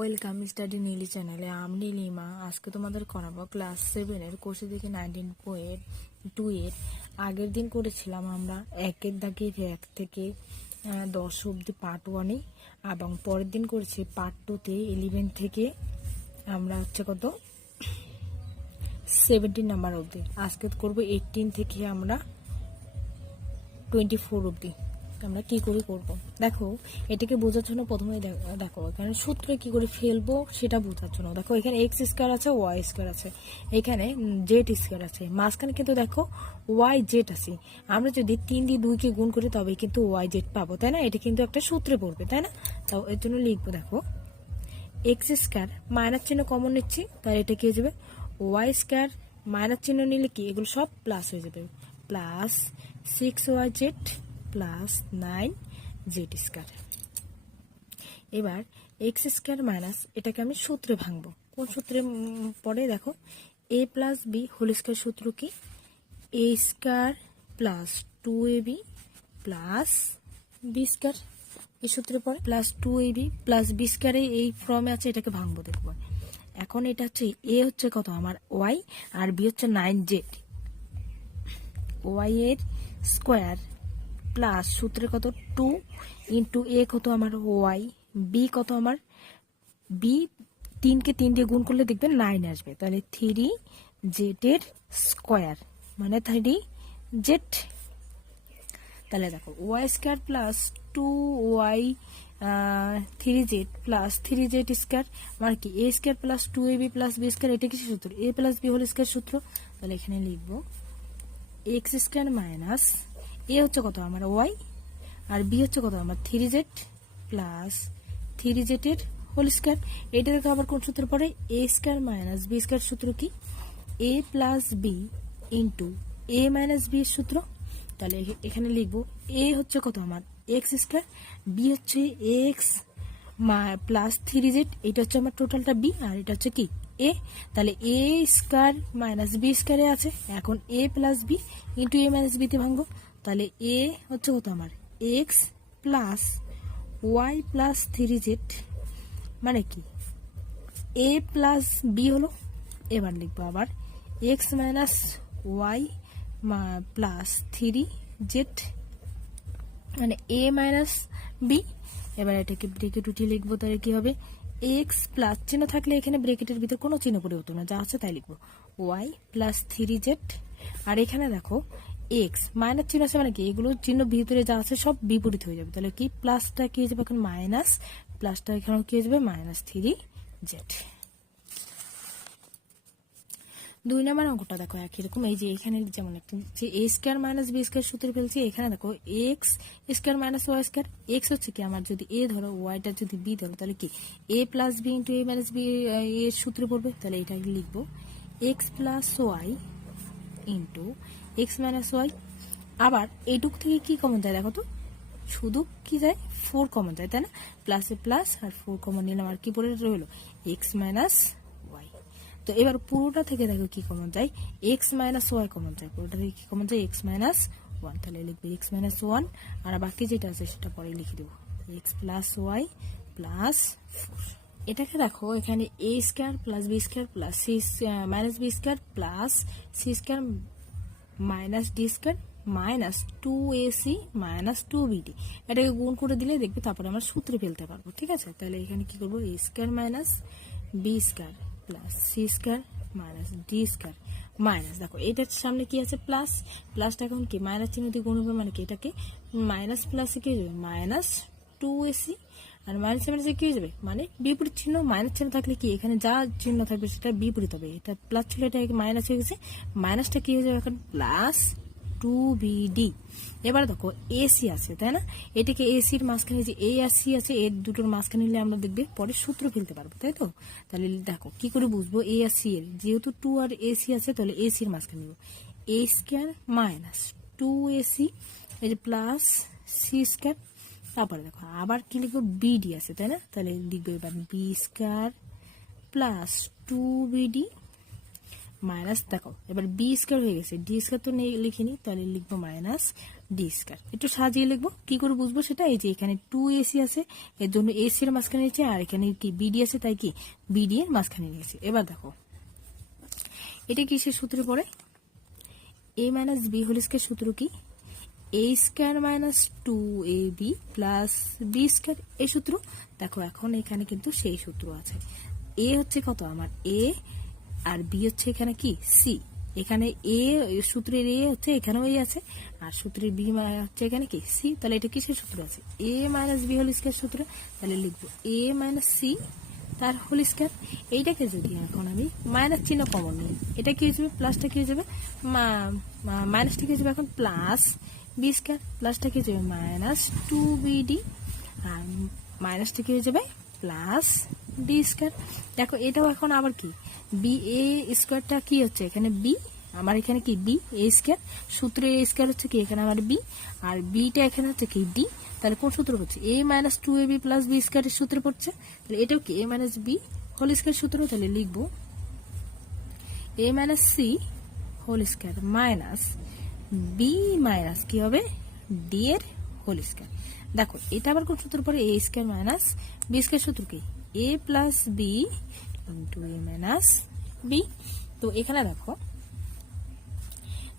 Welcome study Neeli চ্যানেলে। আমি নীলিমা আজকে তোমাদের করাবো ক্লাস 7-এর কোষে থেকে 19.2 এর আগের দিন করেছিলাম আমরা একের দাগের 1 থেকে 10 অবধি পার্ট 1-এ, এবং পরের দিন করেছি পার্ট 2-তে 11 থেকে আমরা কত 17 নাম্বার অবধি। আজকে করবো 18 থেকে আমরা 24 অবধি। আমরা কি করে করব দেখো, এটাকে বোঝার জন্য প্রথমে দেখো এখানে সূত্রে কি করে ফেলবো সেটা বোঝার জন্য দেখো, এখানে এক্স স্কয়ার আছে, ওয়াই স্কয়ার আছে, এখানে জেড স্কয়ার আছে, মাঝখানে কিন্তু দেখো ওয়াই জেড আছে। আমরা যদি 3 দিয়ে 2 কে গুণ করি তবে কিন্তু ওয়াই জেড পাবো, তাই না? এটা কিন্তু একটা সূত্রে পড়বে, তাই না? তাও এর জন্য লিখবো দেখো এক্স স্কয়ার, মাইনাস চিহ্ন কমন নিচ্ছি, তাহলে এটা কি হয়ে যাবে ওয়াই স্কয়ার, মাইনাস চিহ্ন নিলে কি এগুলো সব প্লাস হয়ে যাবে, plus 6 Y Z plus 9 Z square. এবার এক্স স্কয়ার মাইনাস এটাকে আমি সূত্রে ভাঙবো। কোন সূত্রে পড়ে দেখো, A plus B whole square সূত্র কি, A square plus 2ab plus B square, এই সূত্রে পড়ে প্লাস 2ab প্লাস বি স্কয়ারে এই ফর্মে আছে, এটাকে ভাঙবো দেখবো। এখন এটা হচ্ছে এ হচ্ছে কত আমার ওয়াই আর বি হচ্ছে 9z, ওয়াই এর স্কয়ার প্লাস সূত্রে কত 2 ইন্টু এ কত আমার ওয়াই, বি কত আমার বি, 3 কে 3 দিয়ে গুণ করলে দেখবে 9 আসবে, তাহলে 3z এর স্কয়ার মানে 3z। তাহলে দেখো Y square plus 2y 3z plus 3z square মানে কি A square plus 2ab plus B square, এটা কিসের সূত্র? A plus B whole square সূত্র। তাহলে এখানে লিখবো এক্স স্কয়ার মাইনাস এ হচ্ছে কত আমার ওয়াই আর বি হচ্ছে কত আমার 3z প্লাস 3z এর হোল স্কয়ার। এটা দেখো আবার কোন সূত্র পড়ে, A square minus B square সূত্র কি, A plus B into A minus B এর সূত্র। তাহলে এখানে লিখবো এ হচ্ছে কত আমার এক্স স্কয়ার, বি হচ্ছে এক্স প্লাস 3z, এটা হচ্ছে আমার টোটালটা বি আর এটা হচ্ছে কি এ। তাহলে এ স্কয়ার মাইনাস বি স্কয়ারে আছে, এখন এ plus B into A minus বিতে ভাঙবো। তাহলে এ হচ্ছে কত আমার x plus Y plus 3z মানে কি এ প্লাস বি হলো। এবার লিখবো আবার x minus Y plus 3z মানে এ মাইনাস বি। এবার এটাকে ব্রেকেট উঠিয়ে লিখবো, তাহলে কি হবে এক্স প্লাস চিহ্ন থাকলে এখানে ব্রেকেটের ভিতর কোনো চিহ্ন পরিবর্তন না, যা আছে তাই লিখবো ওয়াই প্লাস 3z। আর এখানে দেখো এক্স মাইনাস চিহ্ন আছে মানে কি এগুলো চিহ্ন ভিতরে যা আছে সব বিপরীত হয়ে যাবে, তাহলে কি প্লাসটা কি হয়ে যাবে এখন মাইনাস, প্লাসটা এখানে কি হয়ে যাবে মাইনাস 3z। 2 নম্বর অঙ্কটা দেখো একই রকম, এই যে এখানে যেমন একটা যে A square minus B square সূত্রে ফেলছি, এখানে দেখো X square minus Y square, X হচ্ছে কি আমার যদি এ ধরো ওয়াইটা যদি বি ধরো তাহলে কি A plus B into A minus B এর সূত্রে পড়বে। তাহলে এটা লিখবো X plus Y into X minus Y. আবার এইটুক থেকে কি কমন যায় দেখো তো, শুধু কি যায় 4 কমন যায়, তাই না? প্লাসে প্লাস আর 4 কমন নিলাম, আর কি পড়ে রইলো এক্স মাইনাস ওয়াই। তো এবার পুরোটা থেকে দেখো কি কমন যায় এক্স মাইনাস ওয়াই কমন যায়, পুরোটা থেকে কি কমন যায় এক্স মাইনাস ওয়ান। তাহলে লিখবে এক্স মাইনাস ওয়ান, আর বাকি যেটা আছে সেটা পরে লিখে দেবো এক্স প্লাস ওয়াই প্লাস 4। এটাকে দেখো এখানে A square plus B square plus C minus B square plus C square minus D square minus 2ac minus 2bd, এটাকে গুণ করে দিলে দেখবে তারপরে আমরা সূত্রে ফেলতে পারবো, ঠিক আছে? তাহলে এখানে কি করবো A square minus B square plus C square minus D square minus, দেখো এটার সামনে কি আছে প্লাস, প্লাসটা এখন কি মাইনাস চিহ্ন দিয়ে গুণ হবে মানে কি এটাকে মাইনাস প্লাসে কি হয়ে যাবে মাইনাস 2ac, আর মাইনাস মাইনাসে কি হয়ে যাবে মানে বিপরীত চিহ্ন, মাইনাস চিহ্ন থাকলে কি এখানে যা চিহ্ন থাকবে সেটা বিপরীত হবে, এটা প্লাস ছিল এটা মাইনাস হয়ে গেছে, মাইনাসটা কি হয়ে যাবে এখন প্লাস 2bd। এবার দেখো এসি আছে, তাই না? এটাকে এসির মাঝখানে যে এ আর সি আছে এর দুটোর মাঝখানে নিলে আমরা দেখবে পরে সূত্র ফেলতে পারবো, তাই তো? তাহলে দেখো কি করে বুঝবো এ আর সি এর, যেহেতু 2 আর এসি আছে তাহলে এসির মাঝখানে নিব এ স্কয়ার মাইনাস 2ac এই যে প্লাস সি স্কয়ার, তারপরে দেখো আবার কি লিখবো বিডি আছে, তাই না? তাহলে লিখবো এবার B square plus 2bd minus, দেখো এবার বি স্কয়ার হয়ে গেছে, ডি স্কয়ার তো লিখিনি, তাহলে লিখবো মাইনাস ডি স্কয়ার। একটু সাজিয়ে লিখবো, কি করে বুঝবো সেটা, এই যে এখানে 2ac আছে, এর জন্য এসি এর মাঝখানে নিয়েছে, আর এখানে কি বিডি আছে, তাই কি বিডি এর মাঝখানে নিয়েছে। এবার দেখো এটা কিসের সূত্রে পড়ে, a minus B whole square সূত্র কি, a স্কয়ার minus 2ab plus B square, এই সূত্র। দেখো এখন এখানে কিন্তু সেই সূত্র আছে, a হচ্ছে কত আমার a, আর বি হচ্ছে এখানে কি সি। এখানে এ সূত্রের এ হচ্ছে এখানেও এ আছে, আর সূত্রের বি হচ্ছে এখানে কি সি। তাহলে এটা কিসের সূত্র আছে, এ মাইনাস বি হোল স্কয়ার সূত্র। তাহলে লিখবো এ মাইনাস সি তার হোল স্কয়ার। এইটাকে যদি এখন আমি মাইনাস চিহ্ন কমন নিই, এটা কি হয়ে যাবে, প্লাসটা কি হয়ে যাবে, মাইনাসটা কি হয়ে যাবে এখন প্লাস বি স্কয়ার, প্লাসটা কি হয়ে যাবে মাইনাস 2bd, আর মাইনাসটা কি হয়ে যাবে প্লাস ডি স্কয়ার। দেখো এটাও এখন আবার কি বি এ স্কয়ারটা কি হচ্ছে এখানে বি, আমার এখানে কি বি এ স্কয়ার, সূত্রে এ স্কয়ার হচ্ছে কি এখানে আমার বি, আর বিটা এখানে হচ্ছে কি ডি। তাহলে কোন সূত্র পড়ছে, A minus 2ab plus B স্কয়ারের সূত্রে পড়ছে। তাহলে এটাও কি A minus B whole square সূত্র। তাহলে লিখবো A minus C whole square minus B minus কি হবে ডি এর হোল স্কয়ার। দেখো এটা আবার কোন সূত্র পড়ে, A square minus B square সূত্র কি A plus B into A minus B. তো এখানে দেখো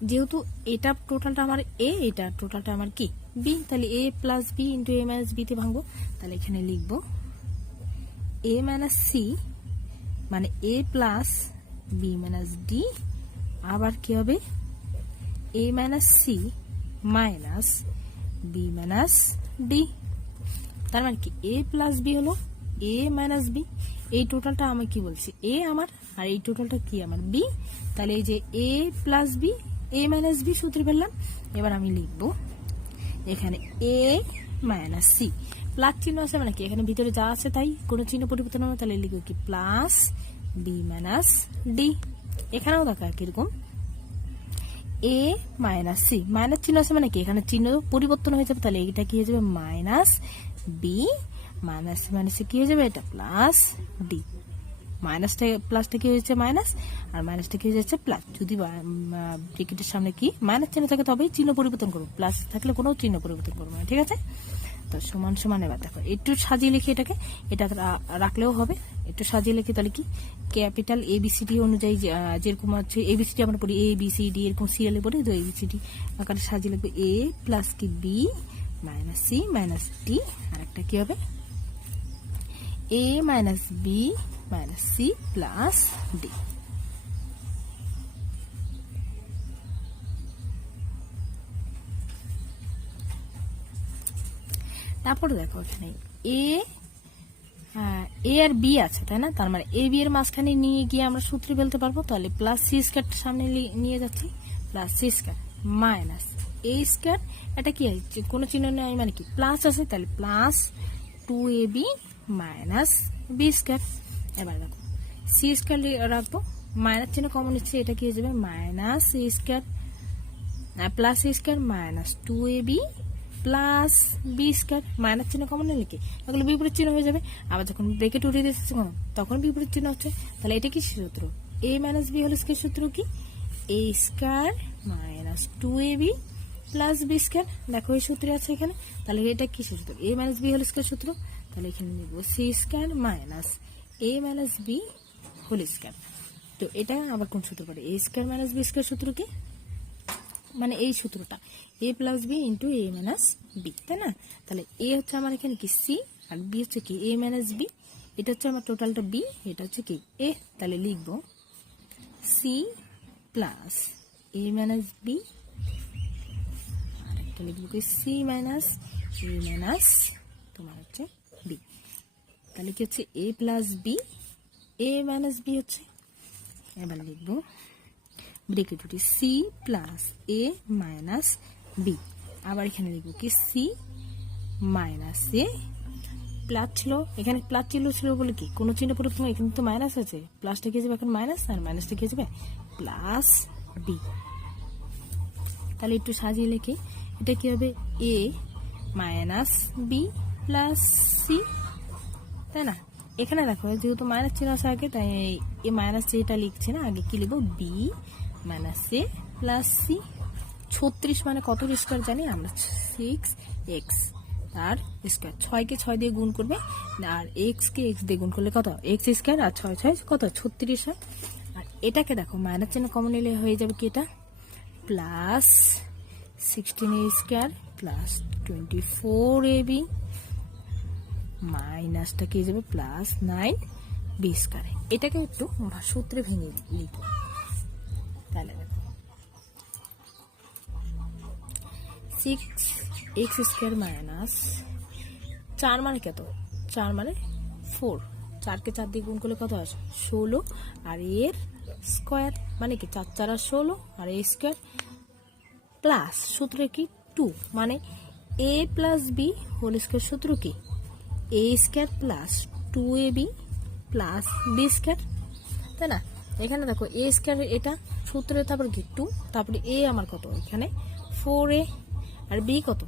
যেহেতু এটা টোটালটা আমার এ, এটা টোটালটা আমার কি বি, তাহলে A plus B into A minus B তে ভাঙবো। তাহলে এখানে লিখবো এ মাইনাস সি মানে A plus B minus D, আবার কি হবে A minus C minus B minus D. তার মানে কি এ প্লাস বি হলো এ মাইনাস বি, এই টোটালটা আমি কি বলছি এ আমার, আর এই টোটালটা কি আমার বি। তাহলে এই যে এ plus B A minus B সূত্রে পেলাম। এবার আমি লিখবো এখানে এ মাইনাস সি, প্লাস চিহ্ন আছে মানে কি এখানে ভিতরে যা আছে তাই, কোনো চিহ্ন পরিবর্তন হবে, তাহলে লিখবো কি প্লাস বি মাইনাস ডি। এখানেও দেখো কিরকম এ মাইনাস সি, মাইনাস চিহ্ন আছে মানে কি এখানে চিহ্ন পরিবর্তন হয়ে যাবে, তাহলে এটা কি হয়ে যাবে মাইনাস বি, মাইনাস মাইনাসে কি হয়ে যাবে এটা প্লাস ডি। মাইনাসটা প্লাসটা কি হয়েছে মাইনাস, আর মাইনাসটা কি হয়ে যাচ্ছে প্লাস। যদি ব্র্যাকেটের সামনে কি মাইনাস চিহ্ন থাকে তবেই চিহ্ন পরিবর্তন করবো, প্লাস থাকলে কোনো চিহ্ন পরিবর্তন করবো না, ঠিক আছে। তো সমান সমান, এবার দেখো একটু সাজিয়ে লিখি এটাকে, এটা রাখলেও হবে, একটু সাজিয়ে লিখি। তাহলে কি ক্যাপিটাল এবিসিডি অনুযায়ী যেরকম হচ্ছে এবিসিডি আমরা পড়ি এ বি সি ডি এরকম সিরিয়ালে পড়ি, তো এবিসিডি আকারে সাজিয়ে লিখবে এ প্লাস কি B minus C minus D, আর একটা কি হবে A minus B minus C plus D. তারপরে দেখো এখানে এ আর বি আছে তাই না, তার মানে এ বি এর মাঝখানে নিয়ে গিয়ে আমরা সূত্রে ফেলতে পারবো। তাহলে প্লাস সি স্কয়ার সামনে নিয়ে যাচ্ছি, plus C square minus A square, এটা কি কোনো চিহ্ন নেই মানে কি প্লাস আছে, তাহলে plus 2ab minus B square. এবার দেখো সি স্কয়ার রাখবো, মাইনাস চিহ্ন কমন নিচ্ছে, এটা কি হয়ে যাবে minus A square plus A square minus 2ab plus B square, minus চিহ্ন কমন নিলে কি এগুলো বিপরীত চিহ্ন হয়ে যাবে। আবার যখন ব্রেকেট উঠিয়ে দিচ্ছে তখন বিপরীত চিহ্ন হচ্ছে। তাহলে এটা কি সূত্র, A minus B whole square সূত্র কি A square minus 2ab plus B square. দেখো এই সূত্রে আছে এখানে, তাহলে এটা কি সূত্র A minus B whole square সূত্র। তাহলে এখানে লিখবো C square minus A minus B whole square. তো এটা আবার কোন সূত্র পড়ে, A square minus B square সূত্র কি, মানে এই সূত্রটা A plus B into A minus B, তাই না। তাহলে এ হচ্ছে আমার এখানে কি সি, আর বি হচ্ছে কি এ মাইনাস বি, এটা হচ্ছে আমার টোটালটা বি, এটা হচ্ছে কি এ। তাহলে লিখবো সি প্লাস এ মাইনাস বি, আর একটা লিখবো কি সি মাইনাস এ মাইনাস তোমার হচ্ছে বি। তাহলে কি হচ্ছে এ plus B A minus B হচ্ছে। এবার লিখবো ব্রেকেট উঠি সি প্লাস এ মাইনাস বি, আবার এখানে লিখবো কি সি মাইনাস এ, প্লাস ছিল এখানে প্লাস ছিল বলে কি কোনো চিহ্ন পরিবর্তন, এখানে তো মাইনাস আছে, প্লাসটা কি যাবে এখন মাইনাস, আর মাইনাসটা কি যাবে প্লাস বি। তাহলে একটু সাজিয়ে লিখি, এটা কি হবে A minus B plus C, তাই না। এখানে দেখো যেহেতু মাইনাস চিহ্ন আছে আগে, তাই এই মাইনাস যেটা লিখছে না আগে কি লিখবো বি মাইনাস এ প্লাস সি। 36 মানে কত স্কোয়ার জানি আমরা? 6x তার স্কোয়ার। 6 কে 6 দিয়ে গুণ করবে, আর x কে x দিয়ে গুণ করলে কত? x স্কোয়ার, আর 6 6 কত? 36 হয়। আর এটাকে দেখো মাইনাস চিহ্ন কমন নিলে হয়ে যাবে কি? এটা plus 16a square plus 24ab মাইনাসটা কি হয়ে যাবে? Plus 9b square. এটাকে একটু সূত্রে ভেঙে লিখবো। তাহলে দেখো 6x স্কোয়ার মাইনাস 4 মানে কত? 4 মানে 4। 4 কে 4 দিয়ে গুণ করলে কত আসে? 16, আর এর স্কোয়ার মানে কি? 4 4 আর 16, আর a স্কোয়ার প্লাস সূত্রে কি? 2 মানে a plus b whole square. সূত্র কি? a square plus 2ab plus b square, তাই না? এখানে দেখো a স্কোয়ার এটা সূত্রে, তারপর কি 2, তারপরে a আমার কত? এখানে 4a, আর b কত?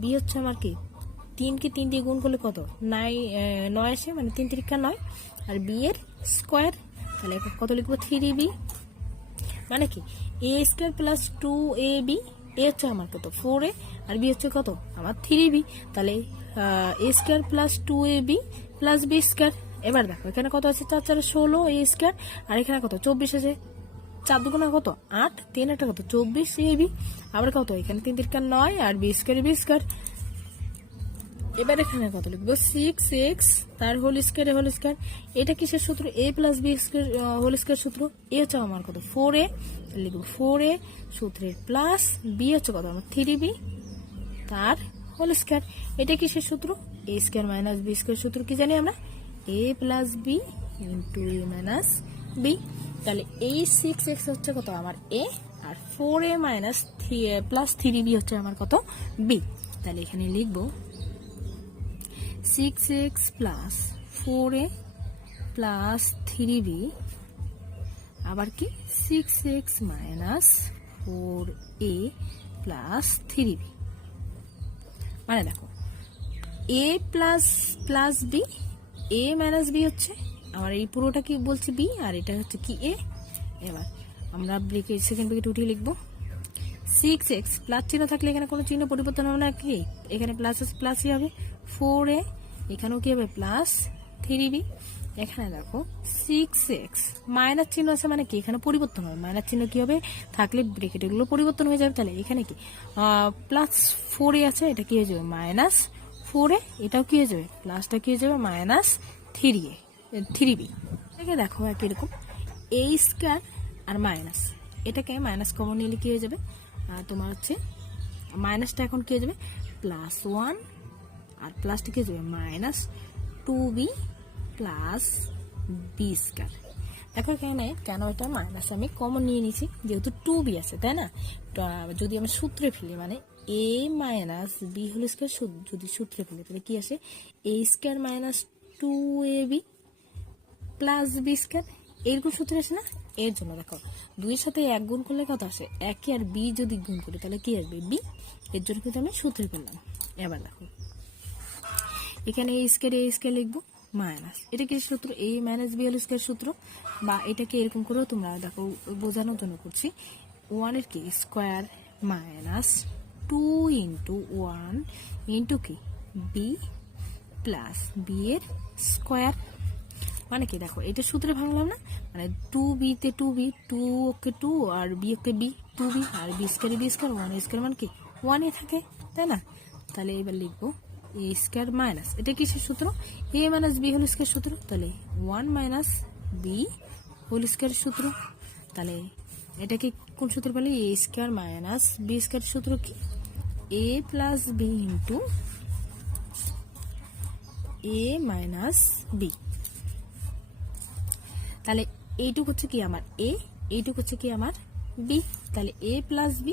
b হচ্ছে আমার কি? 3 কে 3 দিয়ে গুণ করলে কত? 9 আসে, মানে 3 3 9, আর b এর স্কোয়ার। তাহলে কত লিখবো? 3b মানে কি? a square plus 2ab, a হচ্ছে আমার কত? 4a, আর b হচ্ছে কত? আমার 3b। তাহলে a square plus 2ab plus b square. এবার দেখো এখানে কত আছে? 4 4 16 a স্কোয়ার, আর এখানে কত? 24 আছে। 4 দুগুণা কত? 8, 3 একটা কত? 24ab, আবার কত? এখানে 3 3 9, আর b স্কোয়ার। এবার এখানে কত লিখবো? 6x তার হোল স্কোয়ার। এটা কিসের সূত্র? a plus b square whole square সূত্র। a হচ্ছে আমার কত? 4a, লিখবো 4a সূত্রের প্লাস b হচ্ছে কত? আমার 3b তার হোল স্কোয়ার। এটা কিসের সূত্র? a square minus b square সূত্র কি জানি আমরা? a plus b into a minus b। তাহলে এই 6x হচ্ছে কত? আমার a, R 4a minus plus 3b হচ্ছে আমার কত? b। তাহলে এখানে লিখবো 6x plus 4a plus 3b, আবার কি 6x minus 4a plus 3b। মানে দেখো a plus plus b, a minus b হচ্ছে আমার এই পুরোটা কি বলছি b, আর এটা হচ্ছে কি a। এবার আমরা ব্রেকেট সেকেন্ড ব্রেকেট উঠিয়ে লিখবো 6x প্লাস চিহ্ন থাকলে এখানে কোনো চিহ্ন পরিবর্তন হবে না, কি এখানে প্লাস প্লাসই হবে। 4a এখানেও কি হবে? Plus 3b। এখানে দেখো 6x মাইনাস চিহ্ন আছে, মানে কি এখানে পরিবর্তন হবে। মাইনাস চিহ্ন কি হবে? থাকলে ব্রেকেট এগুলো পরিবর্তন হয়ে যাবে। তাহলে এখানে কি প্লাস 4a আছে, এটা কি হয়ে যাবে? Minus 4a। এটাও কি হয়ে যাবে? প্লাসটা কি হয়ে যাবে? Minus 3b। এটাকে দেখো একই রকম a স্কোয়ার আর মাইনাস, এটাকে মাইনাস কমন নিলে কি হয়ে যাবে? তোমার হচ্ছে মাইনাসটা এখন কি হয়ে যাবে? প্লাস 1, আর প্লাসটা কি হয়ে যাবে? Minus 2b plus b square. দেখো এখানে কেন এটা মাইনাস আমি কমন নিয়ে নিয়েছি? যেহেতু 2b আছে, তাই না? যদি আমি সূত্রে ফেলি, মানে a minus b whole square যদি সূত্রে ফেলি, তাহলে কি আসে? a square minus 2ab plus b square. এরকম সূত্র আসে না? এর জন্য দেখো 2 এর সাথে 1 গুণ করলে কত আসে? 1 আর b যদি গুণ করি তাহলে কি আসবে? b। এর জন্য কিন্তু আমি সূত্রে ফেললাম। এবার দেখো এখানে a স্কোয়ার লিখবো মাইনাস, এটা কি সূত্র? a minus b whole square সূত্র। বা এটাকে এরকম করেও তোমরা দেখো বোঝানোর জন্য করছি, 1 এর কি স্কোয়ার মাইনাস 2 ইন্টু 1 ইন্টু কি b প্লাস b এর স্কোয়ার। মানে কি দেখো এটা সূত্রে ভাঙলাম না, মানে 2b তে 2b, 2 ওকে 2, আর b ওকে b, 2b, আর b স্কোয়ার 1 স্কোয়ার মানে কি 1 এ থাকে, তাই না? তাহলে এবার লিখবো a স্কোয়ার মাইনাস, এটা কিসের সূত্র? a minus b whole square সূত্র। তাহলে 1 মাইনাস b হোল স্কোয়ার সূত্র। তাহলে এটা কি কোন সূত্র পেলে? a square minus b square সূত্র কি? a plus b into a minus b। তাহলে এইটুক হচ্ছে কি আমার a, এইটুক হচ্ছে কি আমার b। তাহলে a plus b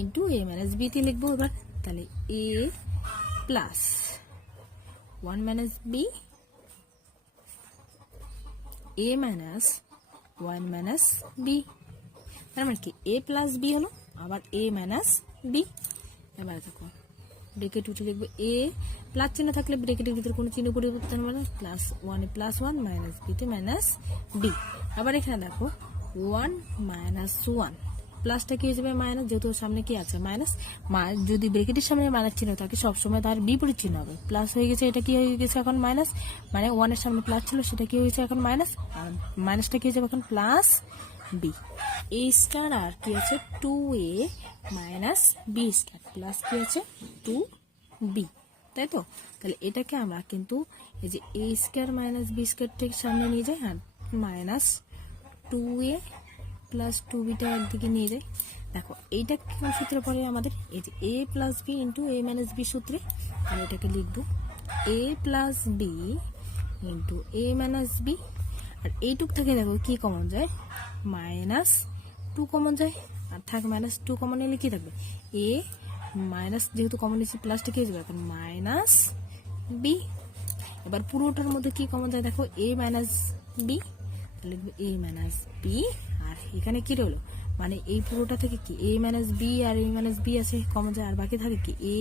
into a minus b তে লিখবো এবার। তাহলে a plus 1 minus b, a minus 1 minus b। তার মানে কি a প্লাস b হলো, আবার a মাইনাস b। এবার দেখো ব্রেকেট উঠে লিখবো a, প্লাস চিহ্ন থাকলে ব্রেকেটের ভিতরে কোনো চিহ্ন পরিবর্তন হবে না, প্লাস 1 এ প্লাস 1 মাইনাস b তে মাইনাস b। আবার এখানে দেখো 1 মাইনাস 1 প্লাসটা কি হয়ে যাবে মাইনাস, যেহেতু সামনে কি আছে মাইনাস, যদি ব্রেকেটের সামনে মাইনাস চিহ্ন থাকে সবসময় তার বিপরীত চিহ্ন হবে। প্লাস হয়ে গেছে, এটা কি হয়ে গেছে এখন মাইনাস, মানে 1 এর সামনে প্লাস ছিল সেটা কি হয়েছে এখন মাইনাস, আর মাইনাসটা কি হয়ে যাবে এখন প্লাস বি। এ স্টার আর কি আছে 2a minus B star plus কি আছে 2b, তাই তো? তাহলে এটাকে আমরা কিন্তু এই যে A square minus B square ঠিক সামনে নিয়ে যাই, আর মাইনাস 2a প্লাস 2bটা একদিকে নিয়ে যাই। দেখো এইটা কোন সূত্রে পড়ে আমাদের, এই যে a plus B into a minus B সূত্রে। আমি এটাকে লিখবো a plus B into a minus B, আর এইটুক থেকে দেখো কি কমন যায়, মাইনাস 2 কমন যায়, আর থাক মাইনাস 2 কমন নিলে কি থাকবে, a মাইনাস, যেহেতু কমন নিচ্ছি প্লাসটা কি হয়ে যাবে এখন মাইনাস বি। এবার পুরোটার মধ্যে কি কমন যায় দেখো, a মাইনাস বি, লিখবে a মাইনাস বি, আর এখানে কি রইলো, মানে এই পুরোটা থেকে কি a মাইনাস বি আর a মাইনাস বি আছে কমন যায়, আর বাকি থাকে কি a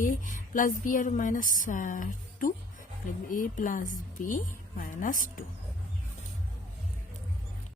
প্লাস বি আর মাইনাস 2, লিখবে a প্লাস বি মাইনাস 2।